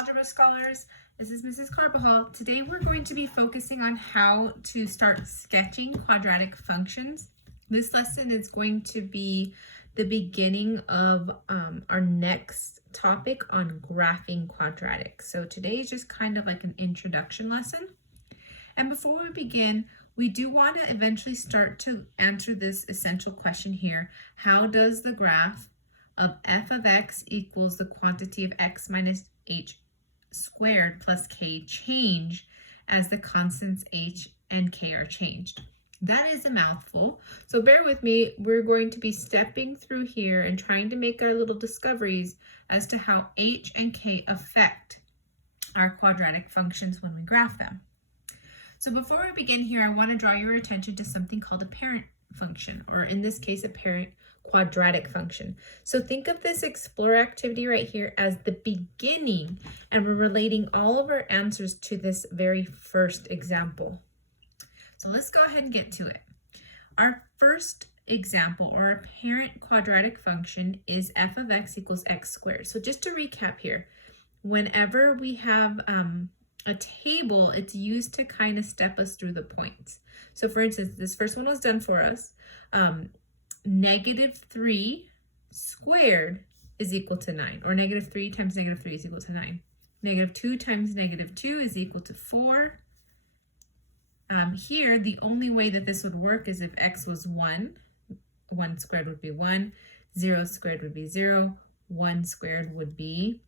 Algebra Scholars. This is Mrs. Carbajal. Today we're going to be focusing on how to start sketching quadratic functions. This lesson is going to be the beginning of our next topic on graphing quadratics. So today is just kind of like an introduction lesson. And before we begin, we do want to eventually start to answer this essential question here. How does the graph of f of x equals the quantity of x minus h squared plus k change as the constants h and k are changed? That is a mouthful, so bear with me. We're going to be stepping through here and trying to make our little discoveries as to how h and k affect our quadratic functions when we graph them. So before we begin here, I want to draw your attention to something called a parent function, or in this case, a parent quadratic function. So think of this explore activity right here as the beginning, and we're relating all of our answers to this very first example. So let's go ahead and get to it. Our first example, or our parent quadratic function, is f of x equals x squared. So just to recap here, whenever we have a table, it's used to kind of step us through the points. So for instance, this first one was done for us. -3 squared is equal to 9, or -3 times -3 is equal to 9. -2 times -2 is equal to 4. Here, the only way that this would work is if x was 1. 1 squared would be 1. 0 squared would be 0. 1 squared would be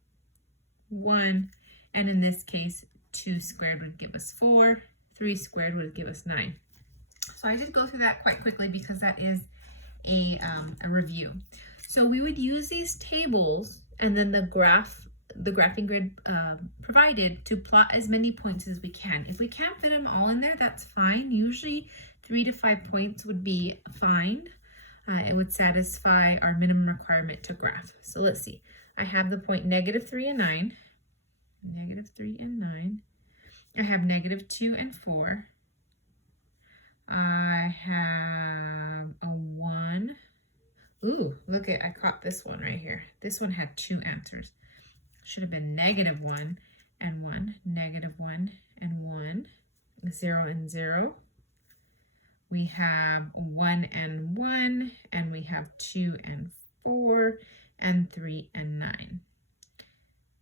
1. And in this case, 2 squared would give us 4. 3 squared would give us 9. So I did go through that quite quickly because that is a review. So we would use these tables and then the graphing grid provided to plot as many points as we can. If we can't fit them all in there, that's fine. Usually 3 to 5 points would be fine. It would satisfy our minimum requirement to graph. So let's see. I have the point -3 and 9. -3 and 9. I have -2 and 4. I have a 1. Ooh, look at, I caught this one right here. This one had 2 answers. Should have been -1 and 1, -1 and 1, 0 and 0. We have 1 and 1, and we have 2 and 4, and 3 and 9.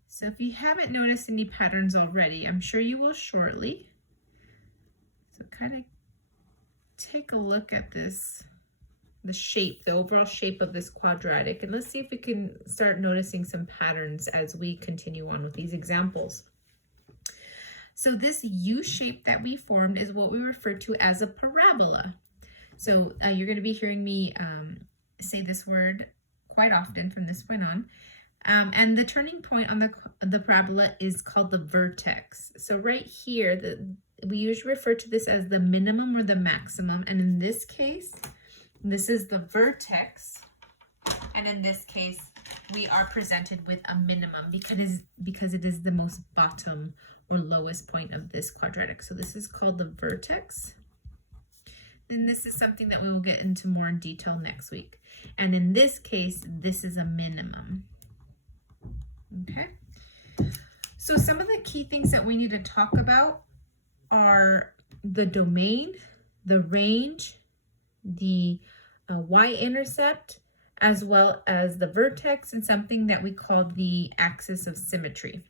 So if you haven't noticed any patterns already, I'm sure you will shortly. So kind of take a look at this, the shape, the overall shape of this quadratic, and let's see if we can start noticing some patterns as we continue on with these examples. So this U shape that we formed is what we refer to as a parabola. So you're going to be hearing me say this word quite often from this point on. And the turning point on the parabola is called the vertex. So right here, we usually refer to this as the minimum or the maximum. And in this case, this is the vertex. And in this case, we are presented with a minimum because it is the most bottom or lowest point of this quadratic. So this is called the vertex. And this is something that we will get into more in detail next week. And in this case, this is a minimum. Okay, so some of the key things that we need to talk about are the domain, the range, the y-intercept, as well as the vertex, and something that we call the axis of symmetry,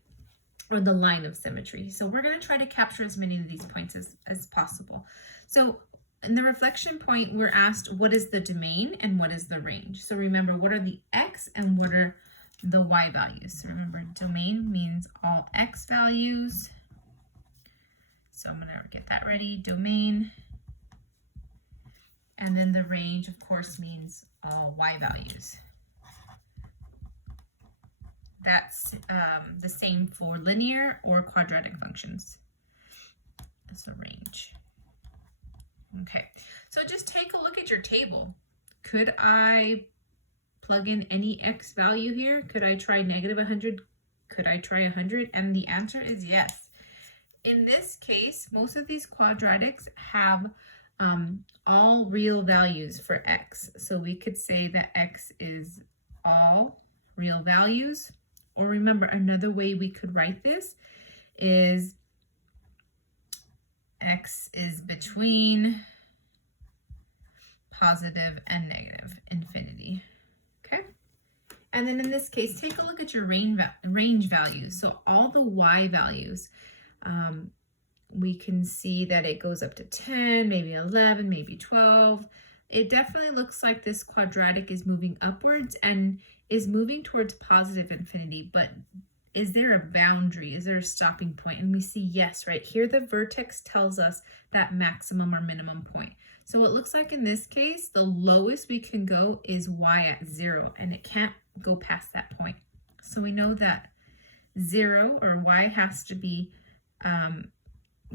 or the line of symmetry. So we're going to try to capture as many of these points as possible. So in the reflection point, we're asked what is the domain and what is the range. So remember, what are the x and what are the y values? So remember, domain means all x values. So I'm going to get that ready, domain. And then the range, of course, means all y values. That's the same for linear or quadratic functions. That's a range. Okay, so just take a look at your table. Could I plug in any x value here? Could I try -100? Could I try 100? And the answer is yes. In this case, most of these quadratics have all real values for x. So we could say that x is all real values, Or remember, another way we could write this is x is between positive and negative infinity. Okay? And then in this case, take a look at your range values. So all the y values, we can see that it goes up to 10, maybe 11, maybe 12. It definitely looks like this quadratic is moving upwards and is moving towards positive infinity, but is there a boundary? Is there a stopping point? And we see yes, right here the vertex tells us that maximum or minimum point. So it looks like in this case, the lowest we can go is y at 0, and it can't go past that point. So we know that 0 or y has to be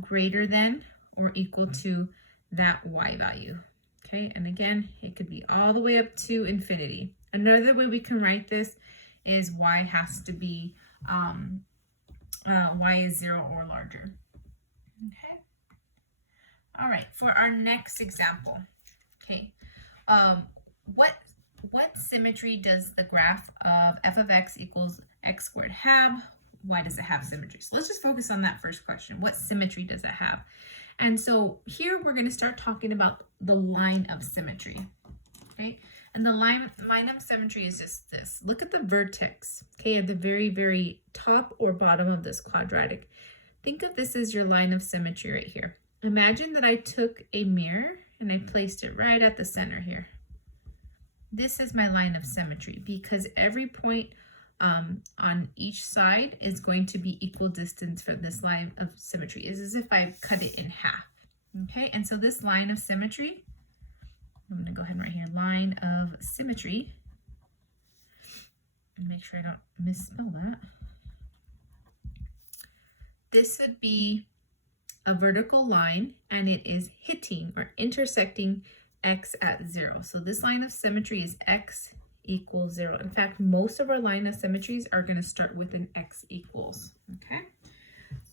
greater than or equal to that y value. Okay, and again, it could be all the way up to infinity. Another way we can write this is y has to be y is 0 or larger. Okay. All right, for our next example, okay, what symmetry does the graph of f of x equals x squared have? Why does it have symmetry? So let's just focus on that first question. What symmetry does it have? And so here we're going to start talking about the line of symmetry. Okay, and the line of symmetry is just this. Look at the vertex, okay, at the very, very top or bottom of this quadratic. Think of this as your line of symmetry right here. Imagine that I took a mirror and I placed it right at the center here. This is my line of symmetry because every point on each side is going to be equal distance from this line of symmetry. It's as if I cut it in half. Okay, and so this line of symmetry, I'm going to go ahead and write here, line of symmetry, and make sure I don't misspell that. This would be a vertical line, and it is hitting or intersecting x at 0. So this line of symmetry is x equals 0. In fact, most of our line of symmetries are going to start with an x equals. Okay,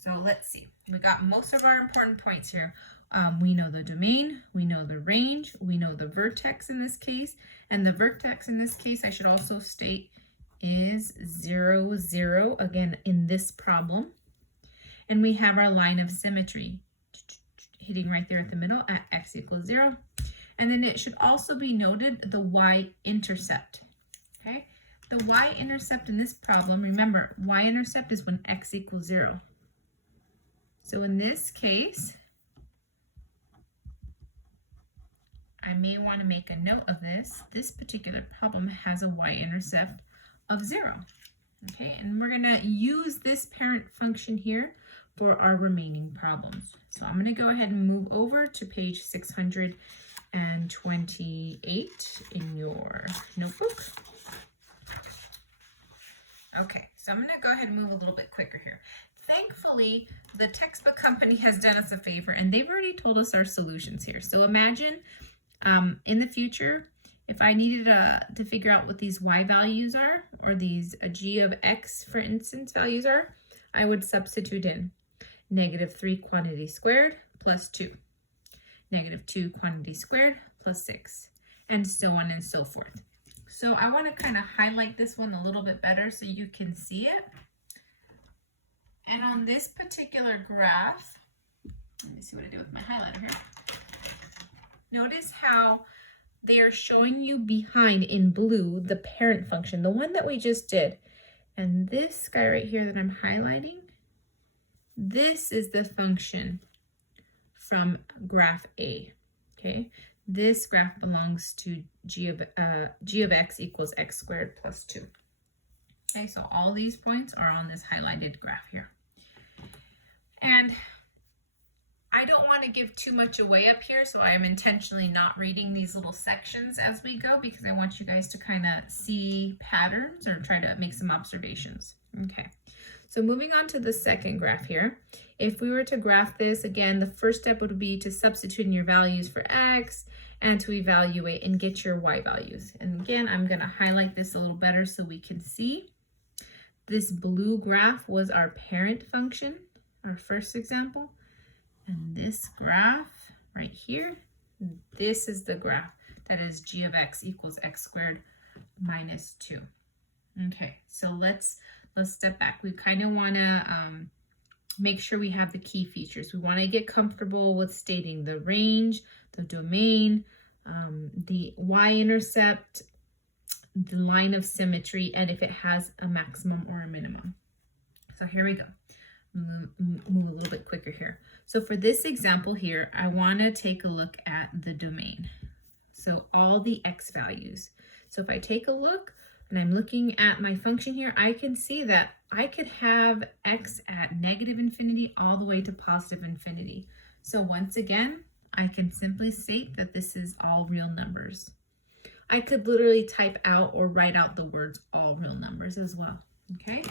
so let's see. We got most of our important points here. We know the domain, we know the range, we know the vertex in this case, and the vertex in this case, I should also state, is 0, 0, again, in this problem. And we have our line of symmetry hitting right there at the middle at x equals 0. And then it should also be noted the y-intercept, okay? The y-intercept in this problem, remember, y-intercept is when x equals 0. So in this case, I may want to make a note of this. This particular problem has a y-intercept of 0, okay? And we're going to use this parent function here for our remaining problems. So I'm going to go ahead and move over to page 628 in your notebook. Okay, so I'm going to go ahead and move a little bit quicker here. Thankfully, the textbook company has done us a favor, and they've already told us our solutions here. So imagine in the future, if I needed to figure out what these y values are, or these g of x, for instance, values are, I would substitute in -3 quantity squared plus 2, -2 quantity squared plus 6, and so on and so forth. So I want to kind of highlight this one a little bit better so you can see it. And on this particular graph, let me see what I do with my highlighter here. Notice how they're showing you behind in blue the parent function, the one that we just did. And this guy right here that I'm highlighting, this is the function from graph A, okay? This graph belongs to g of x equals x squared plus 2. Okay, so all these points are on this highlighted graph here. And I don't want to give too much away up here, so I am intentionally not reading these little sections as we go because I want you guys to kind of see patterns or try to make some observations. Okay, so moving on to the second graph here. If we were to graph this, again, the first step would be to substitute in your values for x and to evaluate and get your y values. And again, I'm going to highlight this a little better so we can see. This blue graph was our parent function, our first example. And this graph right here, this is the graph that is g of x equals x squared minus 2. Okay, so let's let's step back. We kind of want to make sure we have the key features. We want to get comfortable with stating the range, the domain, the y-intercept, the line of symmetry, and if it has a maximum or a minimum. So here we go. I'm going to move a little bit quicker here. So for this example here, I want to take a look at the domain. So all the x values. So if I take a look and I'm looking at my function here, I can see that I could have x at negative infinity all the way to positive infinity. So once again, I can simply state that this is all real numbers. I could literally type out or write out the words all real numbers as well, okay?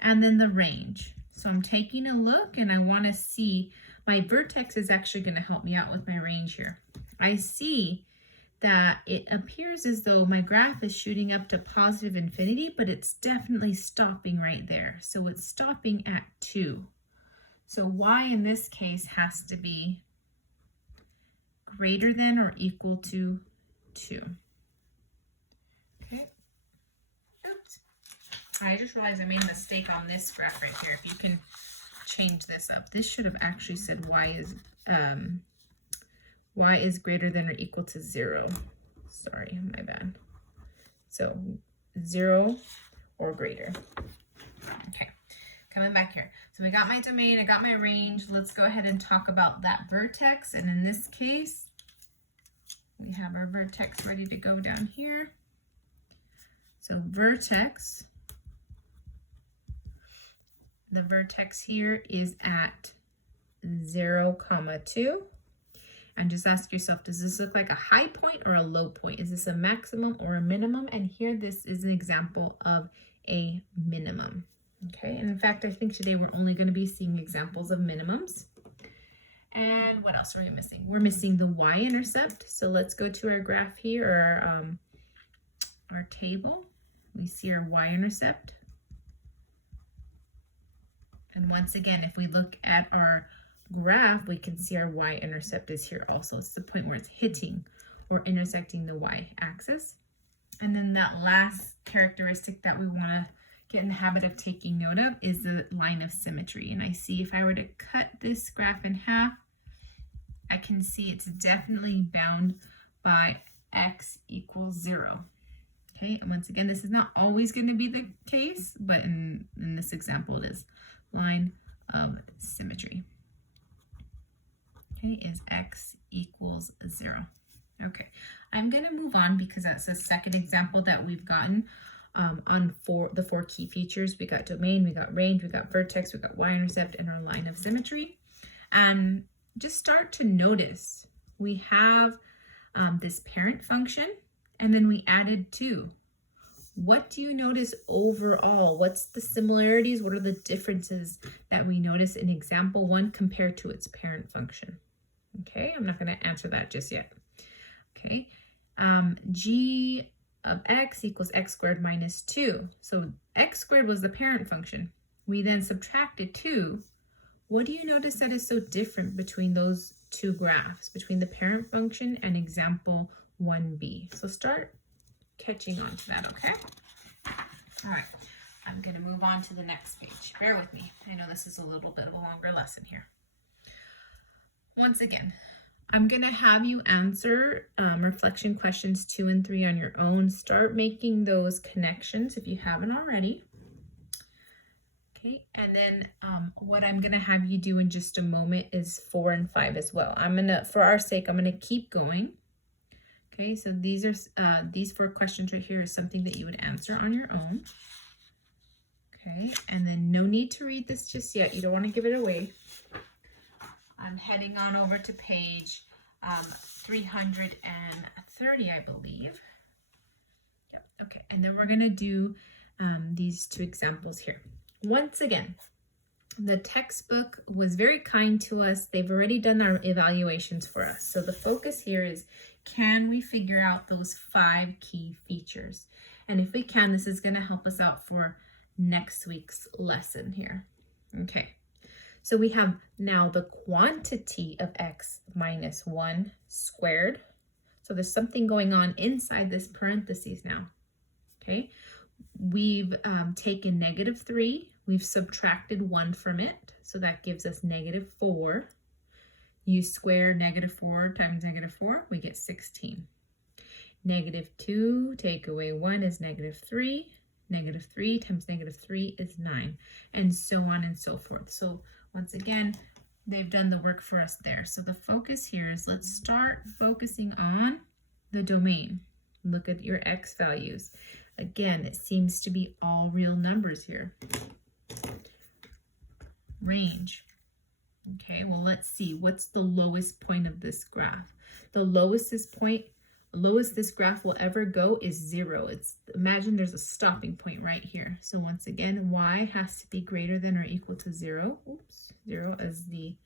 And then the range. So I'm taking a look and I want to see, my vertex is actually going to help me out with my range here. I see that it appears as though my graph is shooting up to positive infinity, but it's definitely stopping right there. So it's stopping at 2. So y in this case has to be greater than or equal to 2. Okay. Oops. I just realized I made a mistake on this graph right here. If you can change this up. This should have actually said y is greater than or equal to 0. Sorry, my bad. So 0 or greater. Okay, coming back here. So we got my domain, I got my range. Let's go ahead and talk about that vertex. And in this case, we have our vertex ready to go down here. So vertex, the vertex here is at 0, 2. And just ask yourself, does this look like a high point or a low point? Is this a maximum or a minimum? And here, this is an example of a minimum. Okay, and in fact, I think today we're only going to be seeing examples of minimums. And what else are we missing? We're missing the y-intercept. So let's go to our graph here, or our table. We see our y-intercept. And once again, if we look at our graph, we can see our y-intercept is here also. It's the point where it's hitting or intersecting the y-axis. And then that last characteristic that we want to get in the habit of taking note of is the line of symmetry. And I see if I were to cut this graph in half, I can see it's definitely bound by x equals 0. Okay, and once again, this is not always going to be the case, but in this example, it is line of symmetry. Okay, is x equals 0. Okay, I'm going to move on because that's the second example that we've gotten on the 4 key features. We got domain, we got range, we got vertex, we got y-intercept, and our line of symmetry. And just start to notice we have this parent function, and then we added 2. What do you notice overall? What's the similarities? What are the differences that we notice in example 1 compared to its parent function? Okay, I'm not going to answer that just yet. Okay, g of x equals x squared minus 2. So x squared was the parent function. We then subtracted 2. What do you notice that is so different between those 2 graphs, between the parent function and example 1b? So start catching on to that, okay? All right, I'm going to move on to the next page. Bear with me. I know this is a little bit of a longer lesson here. Once again, I'm going to have you answer reflection questions 2 and 3 on your own. Start making those connections if you haven't already. Okay, and then what I'm going to have you do in just a moment is 4 and 5 as well. For our sake, I'm going to keep going. Okay, so these 4 questions right here is something that you would answer on your own. Okay, and then no need to read this just yet. You don't want to give it away. I'm heading on over to page 330, I believe. Yep. Okay, and then we're going to do these 2 examples here. Once again, the textbook was very kind to us. They've already done our evaluations for us. So the focus here is, can we figure out those 5 key features? And if we can, this is going to help us out for next week's lesson here. Okay. So we have now the quantity of x minus 1 squared. So there's something going on inside this parentheses now. Okay. we've taken -3, we've subtracted 1 from it, so that gives us -4. You square -4 times -4, we get 16. -2 take away 1 is -3. -3 times -3 is 9, and so on and so forth. So once again, they've done the work for us there. So the focus here is, let's start focusing on the domain. Look at your x values. Again, it seems to be all real numbers here. Range. Okay, well, let's see. What's the lowest point of this graph? The lowest this graph will ever go is 0. Imagine there's a stopping point right here. So once again, y has to be greater than or equal to 0. Oops, 0 as the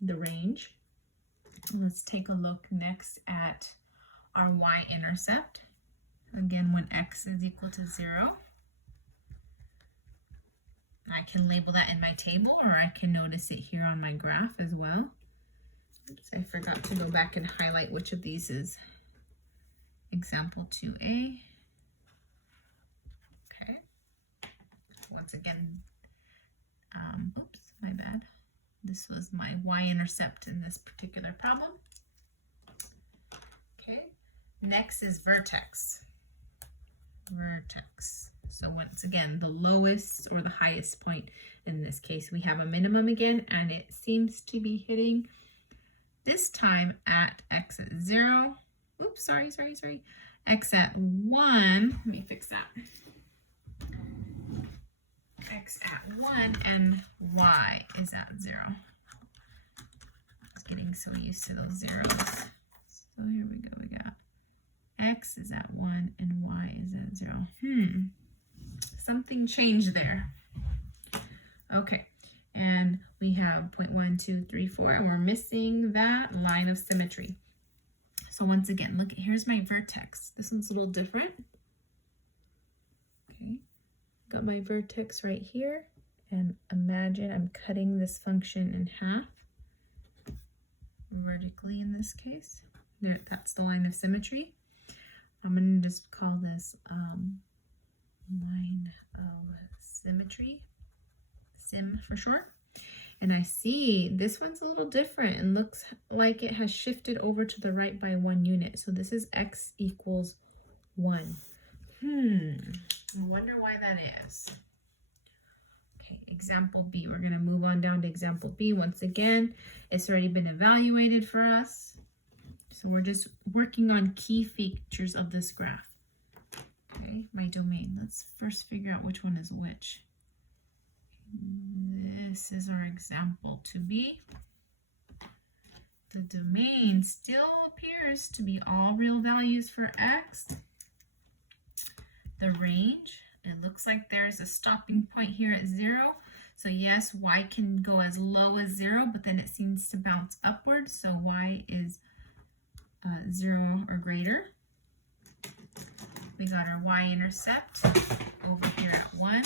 range. Let's take a look next at our y-intercept. Again, when x is equal to 0, I can label that in my table, or I can notice it here on my graph as well. Oops, I forgot to go back and highlight which of these is example 2a. Okay. Once again, oops, my bad. This was my y-intercept in this particular problem. Okay. Next is vertex. Vertex. So once again, the lowest or the highest point. In this case, we have a minimum again, and it seems to be hitting this time at x at 0. Oops, sorry. X at 1. Let me fix that. X at 1 and y is at 0. I'm getting so used to those zeros. So here we go. We got x is at 1 and y is at 0. Something changed there. Okay, and we have 0.1, 2, 3, 4, and we're missing that line of symmetry. So once again, look, here's my vertex. This one's a little different. Okay, got my vertex right here, and imagine I'm cutting this function in half, vertically in this case. There, that's the line of symmetry. I'm going to just call this line of symmetry, sim for short. And I see this one's a little different and looks like it has shifted over to the right by 1 unit. So this is x equals 1. I wonder why that is. Okay, example B. We're going to move on down to example B. Once again, it's already been evaluated for us. So we're just working on key features of this graph. Okay, my domain. Let's first figure out which one is which. This is our example to be. The domain still appears to be all real values for x. The range, it looks like there's a stopping point here at 0. So yes, y can go as low as 0, but then it seems to bounce upwards. So y is 0 or greater. We got our y-intercept over here at 1.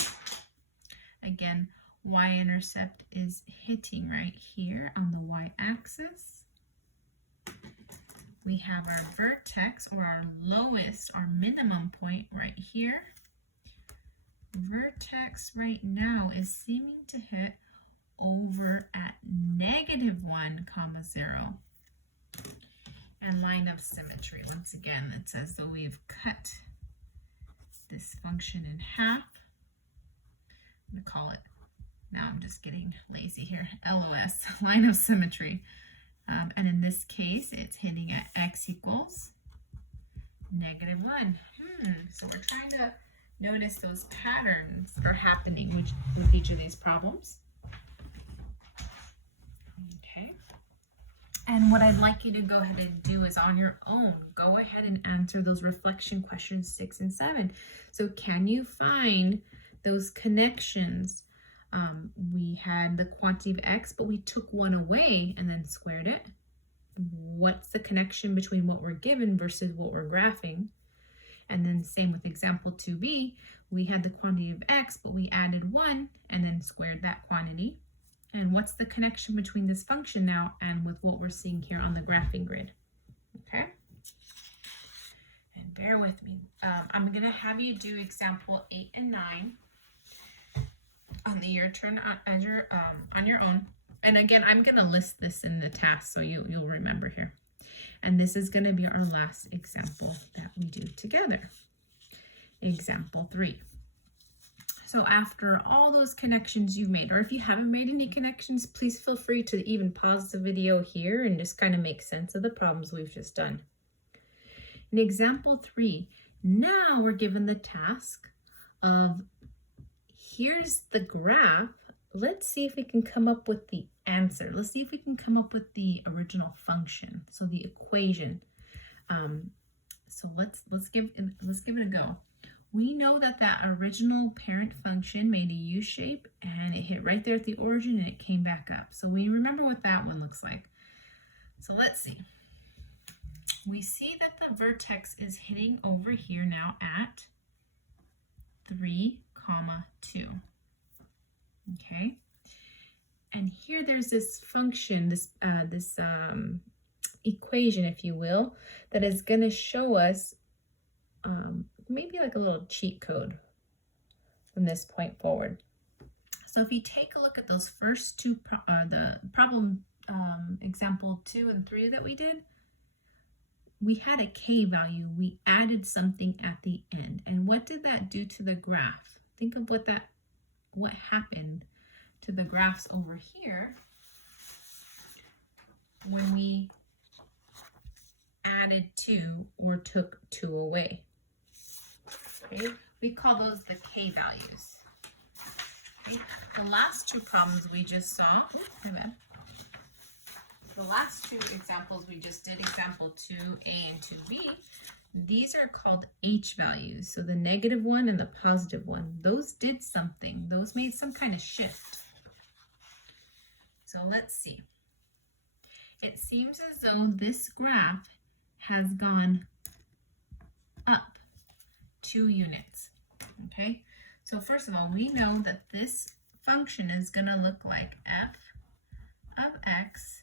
Again, y-intercept is hitting right here on the y-axis. We have our vertex, or our lowest, our minimum point right here. Vertex right now is seeming to hit over at -1, 0. And line of symmetry, once again, it's as though we've cut this function in half. I'm going to call it, now I'm just getting lazy here, LOS, line of symmetry. And in this case, it's hitting at x equals -1. So we're trying to notice those patterns that are happening with each of these problems. Okay. And what I'd like you to go ahead and do is, on your own, go ahead and answer those reflection questions 6 and 7. So can you find those connections? We had the quantity of x, but we took 1 away and then squared it. What's the connection between what we're given versus what we're graphing? And then same with example 2b, we had the quantity of x, but we added 1 and then squared that quantity. And what's the connection between this function now and with what we're seeing here on the graphing grid? Okay. And bear with me. I'm going to have you do example 8 and 9 on your turn on your own. And again, I'm going to list this in the task so you'll remember here. And this is going to be our last example that we do together. Example 3. So after all those connections you've made, or if you haven't made any connections, please feel free to even pause the video here and just kind of make sense of the problems we've just done. In example 3, now we're given the task of, here's the graph. Let's see if we can come up with the answer. Let's see if we can come up with the original function, so the equation. So let's give it a go. We know that original parent function made a U shape and it hit right there at the origin and it came back up. So we remember what that one looks like. So let's see. We see that the vertex is hitting over here now at 3, 2. Okay. And here there's this function, this equation, if you will, that is going to show us maybe like a little cheat code from this point forward. So if you take a look at those first two, the problem example 2 and 3 that we did, we had a k value. We added something at the end. And what did that do to the graph? Think of what happened to the graphs over here when we added 2 or took 2 away. Okay, we call those the k values. Okay. The last two problems we just saw, the last two examples we just did, example 2a and 2b, these are called h values. So the -1 and the +1, those did something. Those made some kind of shift. So let's see. It seems as though this graph has gone up 2 units. Okay, so first of all, we know that this function is going to look like f of x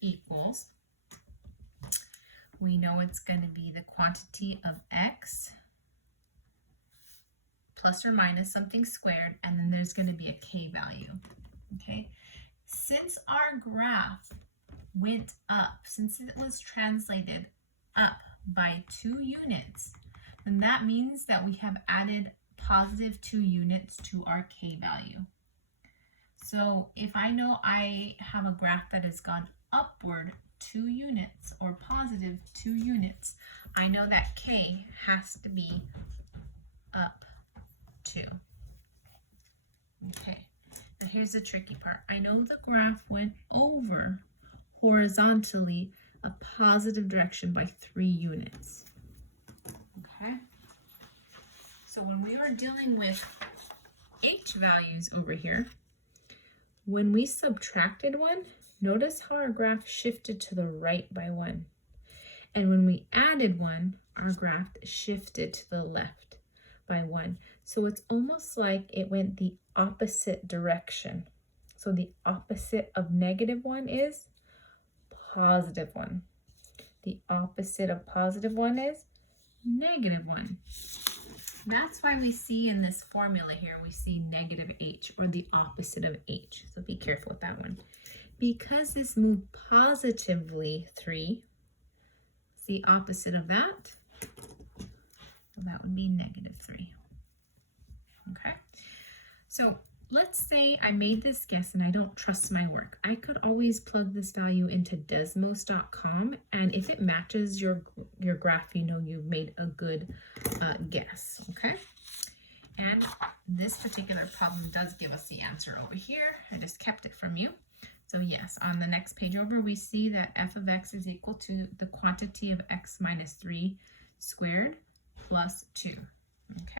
equals, we know it's going to be the quantity of x plus or minus something squared, and then there's going to be a k value. Okay, since our graph went up, since it was translated up by 2 units, then that means that we have added positive 2 units to our k value. So if I know I have a graph that has gone upward 2 units or positive 2 units, I know that k has to be up 2. Okay, now here's the tricky part. I know the graph went over horizontally a positive direction by 3 units. Okay, so when we were dealing with h values over here, when we subtracted 1, notice how our graph shifted to the right by 1. And when we added 1, our graph shifted to the left by 1. So it's almost like it went the opposite direction. So the opposite of -1 is +1. The opposite of +1 is -1. That's why we see in this formula here, we see -h, or the opposite of h. So be careful with that one. Because this moved positively 3, it's the opposite of that. So that would be -3. Okay, so let's say I made this guess and I don't trust my work. I could always plug this value into desmos.com, and if it matches your graph, you know you've made a good guess. Okay, and this particular problem does give us the answer over here. I just kept it from you. So yes, on the next page over, we see that f of x is equal to the quantity of x minus 3 squared plus 2. Okay.